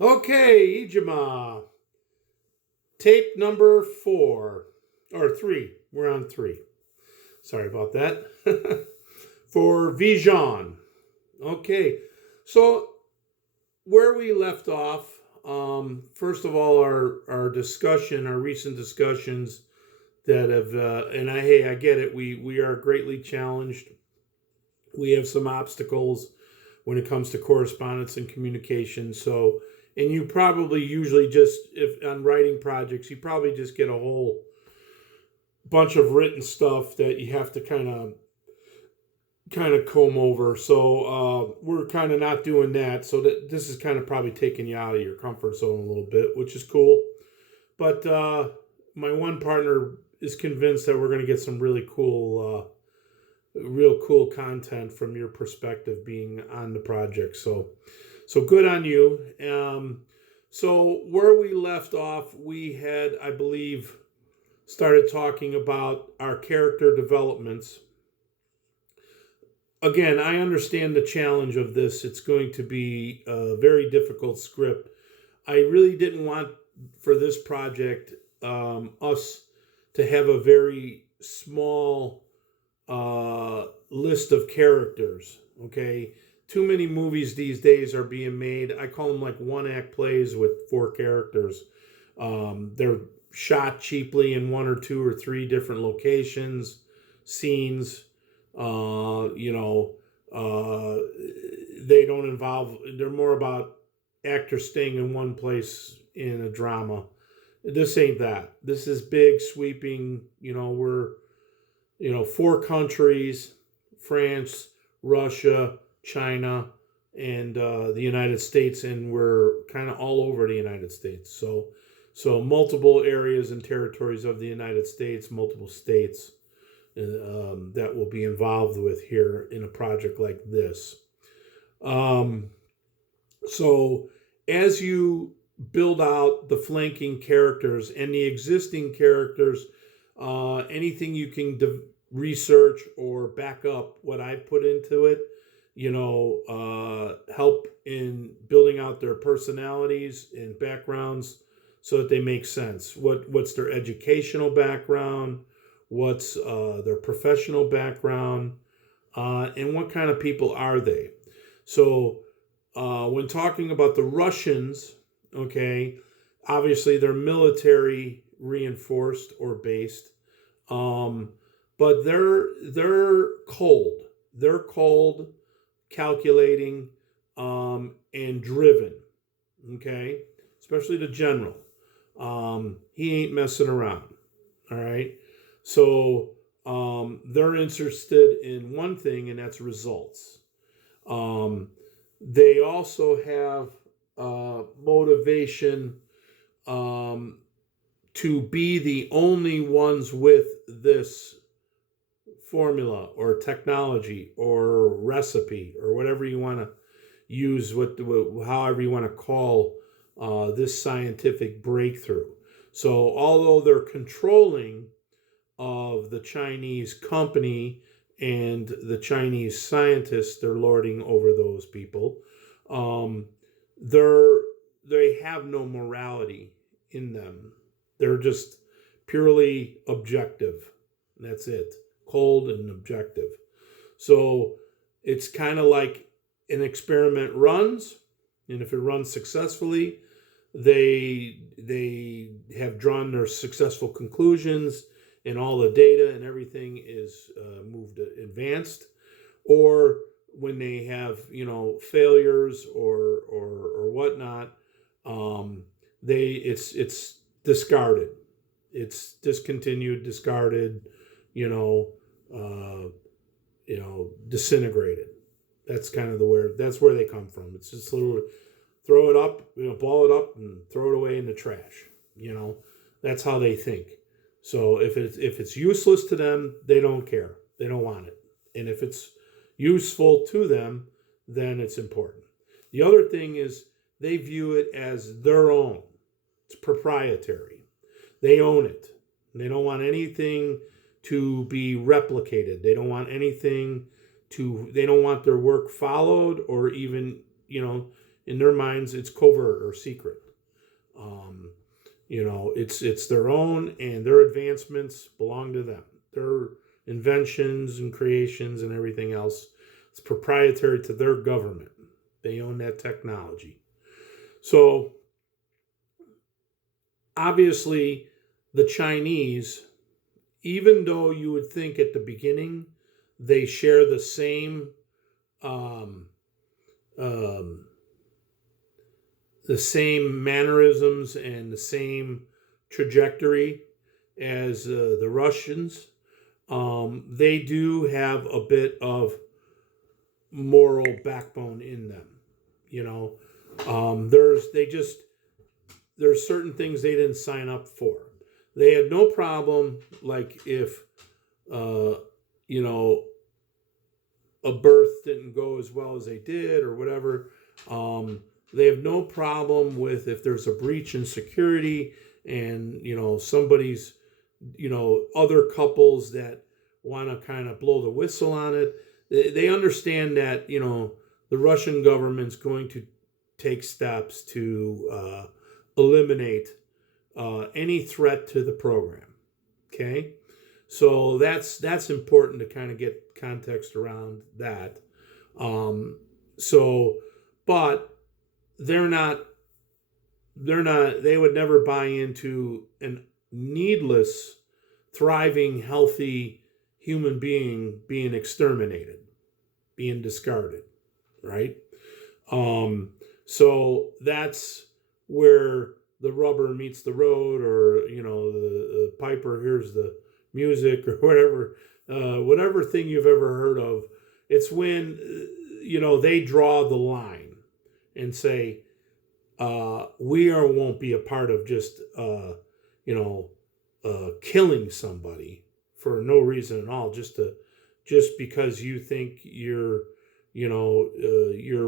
Okay, Ijeoma. Tape number 4 or 3. We're on 3. Sorry about that. For VIJUN. Okay, so where we left off, first of all, our discussion, our recent discussions that have, I get it. We are greatly challenged. We have some obstacles when it comes to correspondence and communication. So, and you probably usually just, if on writing projects, you probably just get a whole bunch of written stuff that you have to kind of comb over. So we're kind of not doing that. So that this is kind of probably taking you out of your comfort zone a little bit, which is cool. But my one partner is convinced that we're going to get some real cool content from your perspective being on the project. So good on you. So where we left off, we had, I believe, started talking about our character developments. Again, I understand the challenge of this. It's going to be a very difficult script. I really didn't want for this project us to have a very small list of characters. Okay, too many movies these days are being made. I call them like one act plays with 4 characters. They're shot cheaply in 1 or 2 or 3 different locations, scenes. You know, they don't involve. They're more about actors staying in one place in a drama. This ain't that. This is big, sweeping. We're 4 countries: France, Russia, China, and the United States, and we're kind of all over the United States. So multiple areas and territories of the United States, multiple states that will be involved with here in a project like this. Um, so as you build out the flanking characters and the existing characters, anything you can research or back up what I put into it, help in building out their personalities and backgrounds so that they make sense. What's their educational background? What's their professional background? And what kind of people are they? So when talking about the Russians, okay, obviously they're military reinforced or based, but they're cold. They're cold, calculating, and driven. Okay, especially the general. He ain't messing around. All right, so they're interested in one thing, and that's results. Um, they also have motivation um, to be the only ones with this formula or technology or recipe or whatever you want to use, however you want to call this scientific breakthrough. So, although they're controlling of the Chinese company and the Chinese scientists, they're lording over those people. Um, they have no morality in them. They're just purely objective. And that's it. Cold and objective. So it's kind of like an experiment runs, and if it runs successfully, they have drawn their successful conclusions, and all the data and everything is moved advanced. Or when they have failures or whatnot, it's discarded, it's discontinued, discarded, you know, uh, disintegrated. That's where they come from. It's just literally throw it up, ball it up and throw it away in the trash. That's how they think. So if it's useless to them, they don't care. They don't want it. And if it's useful to them, then it's important. The other thing is they view it as their own. It's proprietary. They own it. They don't want anything to be replicated. They don't want anything they don't want their work followed or even, in their minds, it's covert or secret. Um, it's their own, and their advancements belong to them. Their inventions and creations and everything else, it's proprietary to their government. They own that technology. So obviously, the Chinese, even though you would think at the beginning they share um, um, the same mannerisms and the same trajectory as the Russians, they do have a bit of moral backbone in them. You know, there's certain things they didn't sign up for. They had no problem, like if uh, you know a birth didn't go as well as they did or whatever. They have no problem with if there's a breach in security and somebody's other couples that want to kind of blow the whistle on it. They understand that the Russian government's going to take steps to eliminate any threat to the program. Okay, so that's important to kind of get context around that. So, but they're not they would never buy into an needless, thriving, healthy human being exterminated, being discarded, right? So that's where the rubber meets the road, or the piper hears the music, or whatever thing you've ever heard of. It's when they draw the line and say, we won't be a part of just killing somebody for no reason at all, just because you think your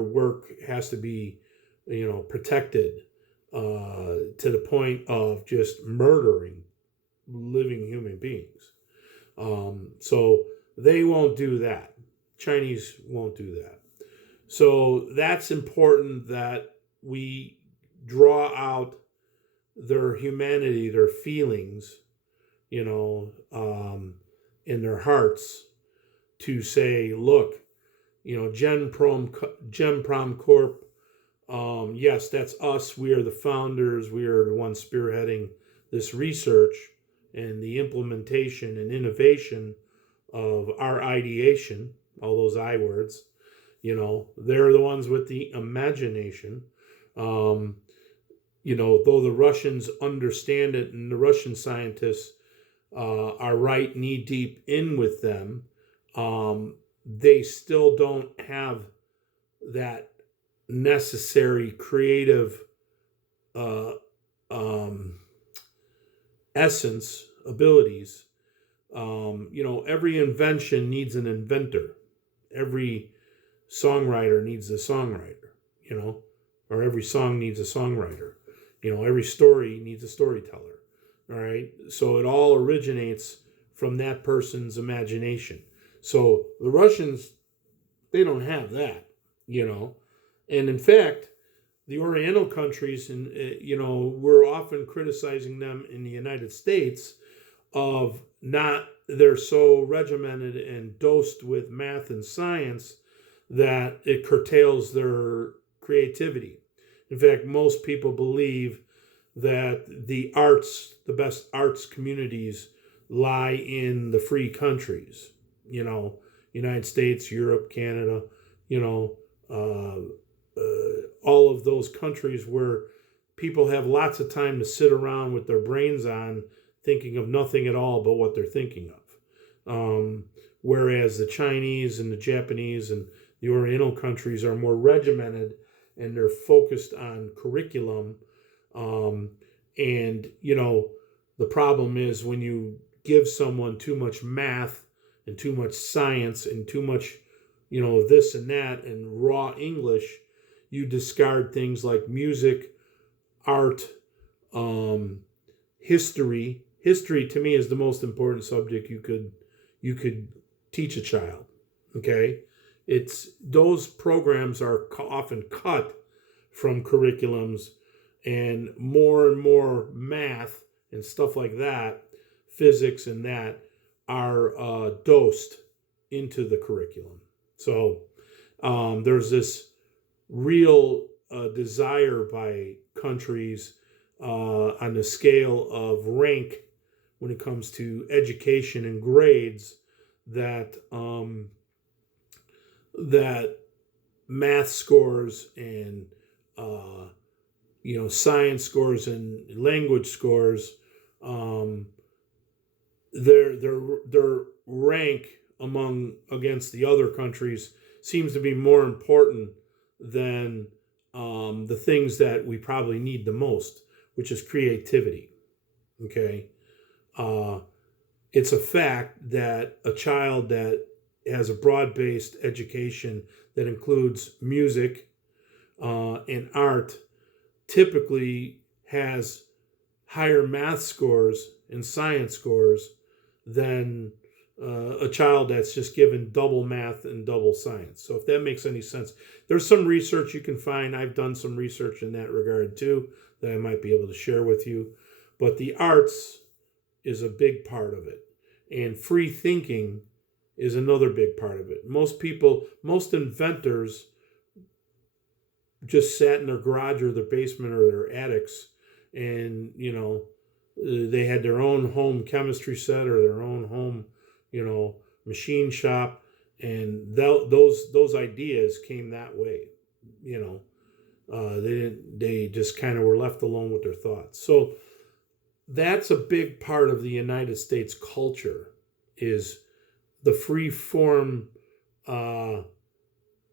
work has to be protected to the point of just murdering living human beings. So they won't do that. Chinese won't do that. So that's important that we draw out their humanity, their feelings, in their hearts, to say, look, Gemprom Corp, yes, that's us. We are the founders. We are the ones spearheading this research and the implementation and innovation of our ideation, all those I words. They're the ones with the imagination. Though the Russians understand it and the Russian scientists are right knee deep in with them, they still don't have that necessary creative essence, abilities. Every invention needs an inventor. Every songwriter needs a songwriter, or every song needs a songwriter. Every story needs a storyteller. All right. So it all originates from that person's imagination. So the Russians, they don't have that, And in fact, the Oriental countries, and we're often criticizing them in the United States of not, they're so regimented and dosed with math and science that it curtails their creativity. In fact, most people believe that the best arts communities lie in the free countries, United States, Europe, Canada, all of those countries where people have lots of time to sit around with their brains on, thinking of nothing at all but what they're thinking of. Whereas the Chinese and the Japanese and the Oriental countries are more regimented, and they're focused on curriculum. The problem is when you give someone too much math and too much science and too much, this and that and raw English, you discard things like music, art, history. History to me is the most important subject you could teach a child. Okay, it's those programs are often cut from curriculums, and more math and stuff like that, physics and that, are dosed into the curriculum. So there's this real desire by countries on the scale of rank when it comes to education and grades that that math scores and science scores and language scores, their rank against the other countries seems to be more important than the things that we probably need the most, which is creativity. Okay, it's a fact that a child that has a broad-based education that includes music and art typically has higher math scores and science scores than a child that's just given double math and double science. So if that makes any sense, there's some research you can find. I've done some research in that regard too that I might be able to share with you. But the arts is a big part of it. And free thinking is another big part of it. Most inventors just sat in their garage or their basement or their attics, and they had their own home chemistry set or their own home machine shop, and those ideas came that way. They just kind of were left alone with their thoughts. So that's a big part of the United States culture, is the free form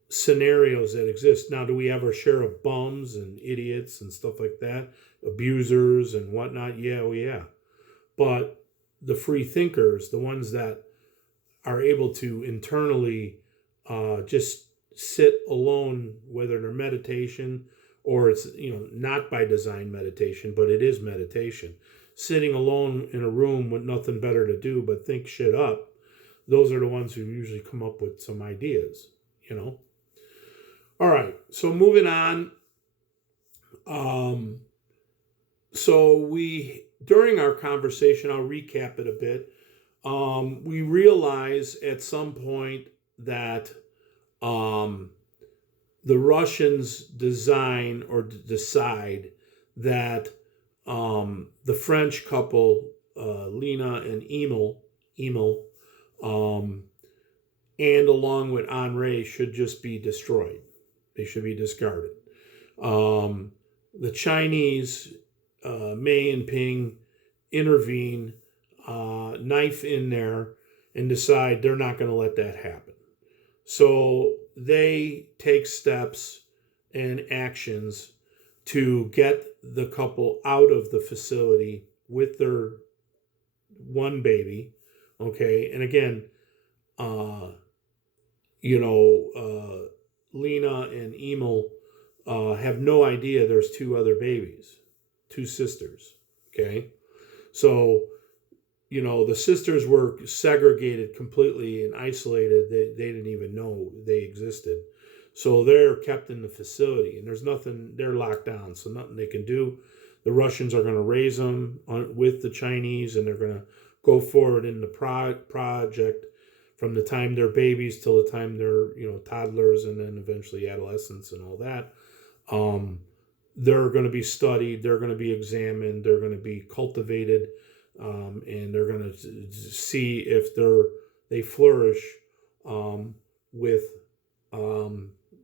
scenarios that exist. Now, do we have our share of bums and idiots and stuff like that, abusers and whatnot? Yeah. But the free thinkers, the ones that are able to internally just sit alone, whether they're meditation or it's not by design meditation, but it is meditation, sitting alone in a room with nothing better to do but think shit up. Those are the ones who usually come up with some ideas. All right, so moving on. So during our conversation, I'll recap it a bit. We realize at some point that the Russians design or decide that the French couple, Lena and Emil, and along with Henri, should just be destroyed. They should be discarded. The Chinese, Mei and Ping, intervene, knife in there, and decide they're not going to let that happen. So they take steps and actions to get the couple out of the facility with their one baby. Okay, and again, Lena and Emil have no idea there's two other babies, two sisters. Okay, so the sisters were segregated completely and isolated. They didn't even know they existed. So they're kept in the facility, and there's nothing. They're locked down, so nothing they can do. The Russians are going to raise them with the Chinese, and they're going to go forward in the project from the time they're babies till the time they're toddlers, and then eventually adolescents and all that. They're going to be studied. They're going to be examined. They're going to be cultivated, and they're going to see if they flourish with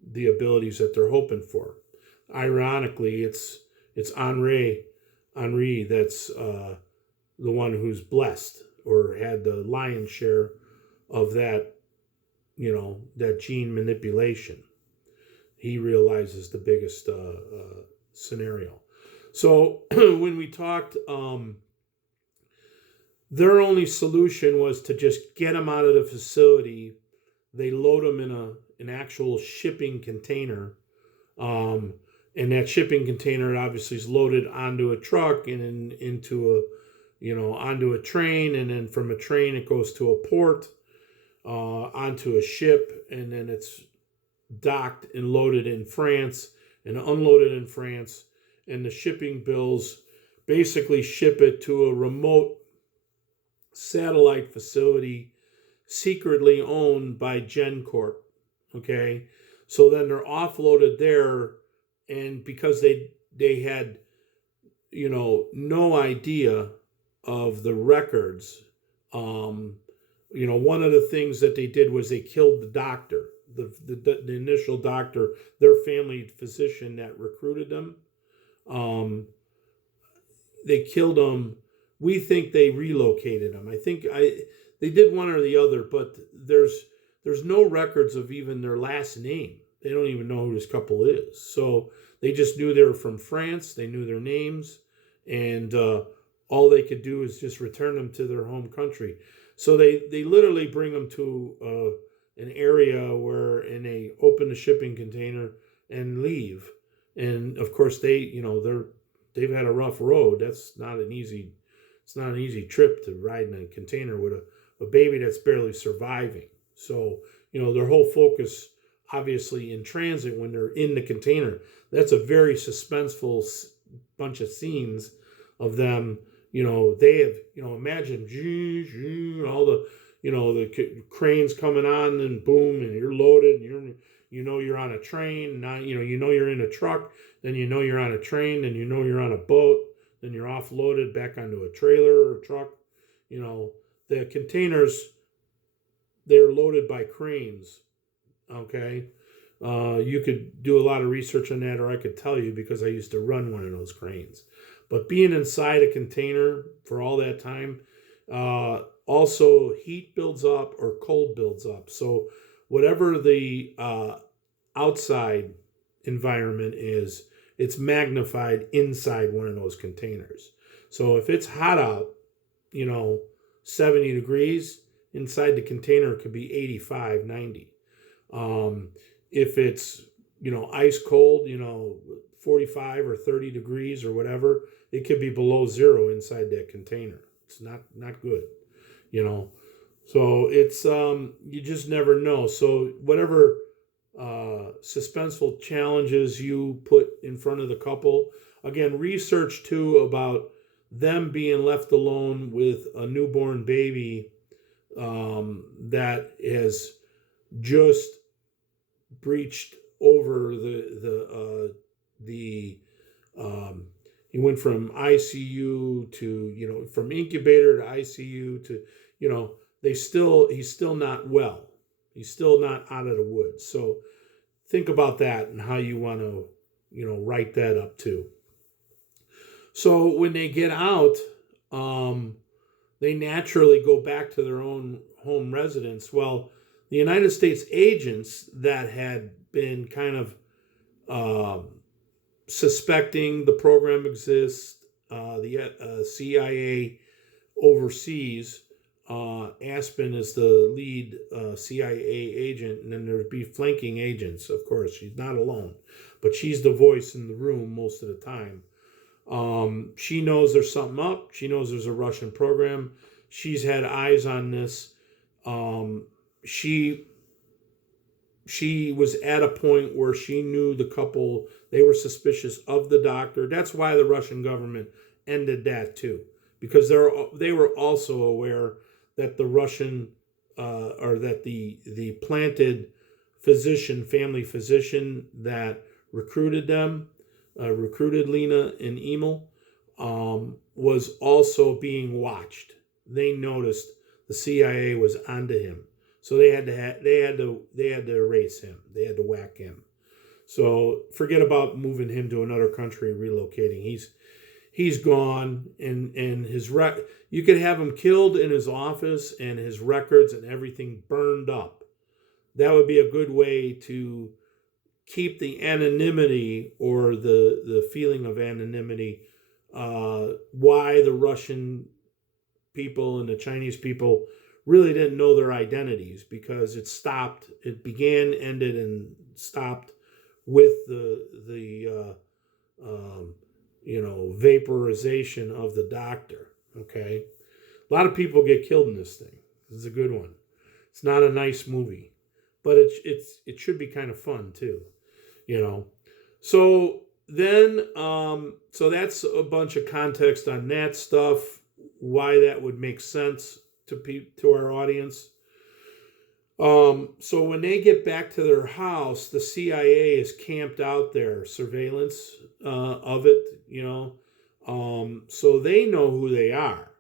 the abilities that they're hoping for. Ironically, it's Henri that's the one who's blessed or had the lion's share of that, that gene manipulation. He realizes the biggest scenario. So when we talked, their only solution was to just get them out of the facility. They load them in an actual shipping container, and that shipping container obviously is loaded onto a truck and onto a train, and then from a train it goes to a port, onto a ship, and then it's docked and loaded in France, and unload it in France, and the shipping bills basically ship it to a remote satellite facility secretly owned by GenCorp. Okay, so then they're offloaded there, and because they had no idea of the records. One of the things that they did was they killed the doctor, the initial doctor, their family physician that recruited them. They killed him. We think they relocated him. I think they did one or the other, but there's no records of even their last name. They don't even know who this couple is. So they just knew they were from France. They knew their names, and all they could do is just return them to their home country. So they literally bring them to an area and they open the shipping container and leave. And of course they've had a rough road. It's not an easy trip to ride in a container with a baby that's barely surviving. So their whole focus, obviously in transit when they're in the container, that's a very suspenseful bunch of scenes of them. They have, imagine all the cranes coming on and boom, and you're loaded, and you're on a train. Now, you're in a truck, then you're on a train, then you're on a boat, then you're offloaded back onto a trailer or a truck. The containers, they're loaded by cranes. Okay. You could do a lot of research on that, or I could tell you because I used to run one of those cranes. But being inside a container for all that time, also heat builds up or cold builds up. So whatever the outside environment is, it's magnified inside one of those containers. So if it's hot out, 70 degrees, inside the container it could be 85, 90. If it's, ice cold, 45 or 30 degrees or whatever, it could be below zero inside that container. It's not good, So it's, you just never know. So whatever suspenseful challenges you put in front of the couple, again, research too about them being left alone with a newborn baby that has just breached over he went from ICU to from incubator to ICU to he's still not well. He's still not out of the woods. So think about that and how you want to write that up too. So when they get out, they naturally go back to their own home residence. Well, the United States agents that had been kind of suspecting the program exists, the CIA overseas, Aspen is the lead CIA agent, and then there'd be flanking agents, of course. She's not alone, but she's the voice in the room most of the time. She knows there's something up. She knows there's a Russian program. She's had eyes on this. She was at a point where she knew the couple, they were suspicious of the doctor. That's why the Russian government ended that too, because they were also aware that the Russian or that the planted family physician that recruited them, recruited Lena and Emil, was also being watched. They noticed the CIA was onto him. So they had to erase him. They had to whack him. So forget about moving him to another country, relocating. He's gone, and you could have him killed in his office and his records and everything burned up. That would be a good way to keep the anonymity or the feeling of anonymity. Why the Russian people and the Chinese people really didn't know their identities, because it began, ended, and stopped with the vaporization of the doctor. Okay, a lot of people get killed in this thing. This is a good one. It's not a nice movie, but it should be kind of fun too. So then, so that's a bunch of context on that stuff, why that would make sense to our audience. So when they get back to their house, the CIA is camped out there, surveillance of it, so they know who they are.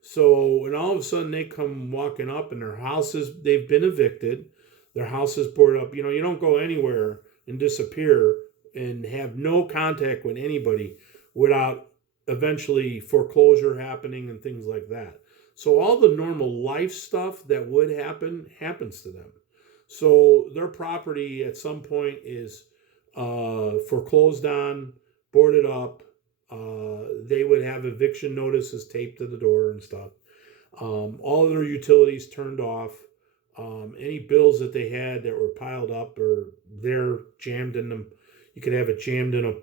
So when all of a sudden they come walking up and their houses, they've been evicted, their house is boarded up. You don't go anywhere and disappear and have no contact with anybody without eventually foreclosure happening and things like that. So all the normal life stuff that would happen happens to them. So their property at some point is foreclosed on, boarded up. They would have eviction notices taped to the door and stuff. All their utilities turned off. Any bills that they had that were piled up or they're jammed in them. You could have it jammed in a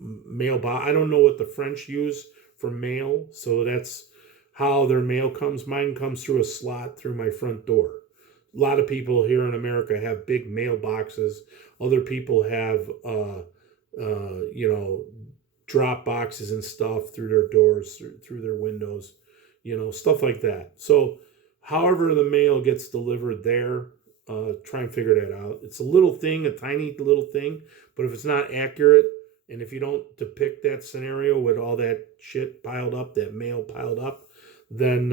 mailbox. I don't know what the French use for mail, so that's how their mail comes. Mine comes through a slot through my front door. A lot of people here in America have big mailboxes. Other people have, drop boxes and stuff through their doors, through their windows, stuff like that. So however the mail gets delivered there, try and figure that out. It's a little thing, a tiny little thing, but if it's not accurate, and if you don't depict that scenario with all that shit piled up, that mail piled up, then,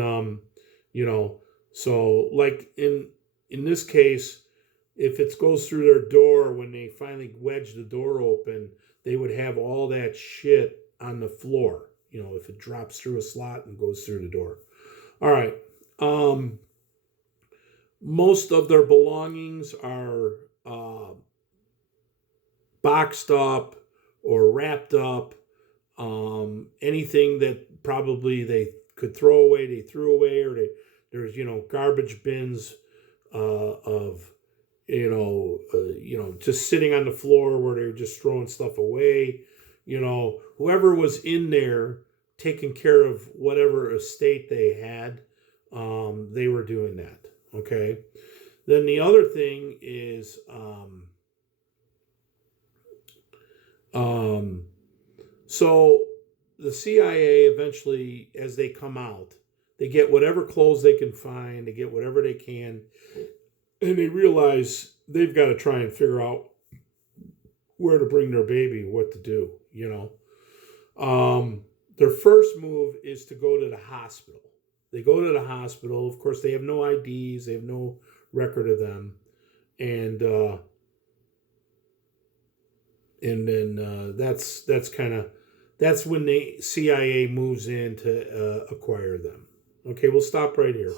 so like in this case, if it goes through their door, when they finally wedge the door open, they would have all that shit on the floor, if it drops through a slot and goes through the door. All right. Most of their belongings are boxed up or wrapped up. Anything that probably they could throw away, they threw away, or there's garbage bins of just sitting on the floor where they're just throwing stuff away. Whoever was in there taking care of whatever estate they had, they were doing that. Okay. Then the other thing is, so the CIA eventually, as they come out, they get whatever clothes they can find, they get whatever they can, and they realize they've got to try and figure out where to bring their baby, what to do, Their first move is to go to the hospital. They go to the hospital. Of course, they have no IDs. They have no record of them. And then that's when the CIA moves in to acquire them. Okay, we'll stop right here.